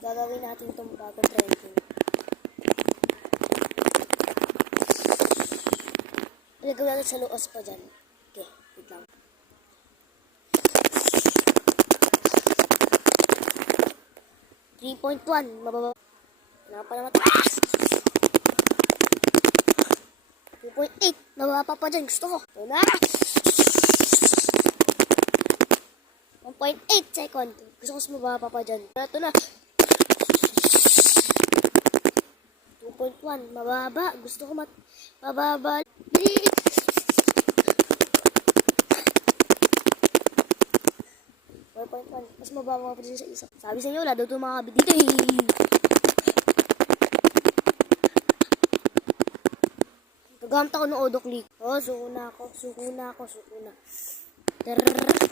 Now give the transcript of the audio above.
Gagawin natin itong bagong trending. Ilagay natin sa luos pa dyan. Okay, wait lang. .1 mababa. Napa naman. 2.8 mababa pa dyan. Gusto ko. Ito na. 1.8 second. Gusto ko mas mababa pa dyan. Ito na. 2.1 mababa. Gusto ko mababa. 4.1 mas mababa pa dyan sa isa. Sabi sa inyo, wala daw ito mga kabit dito eh. Gagamit ako ng auto click. Oh, suko na. Tarrrr.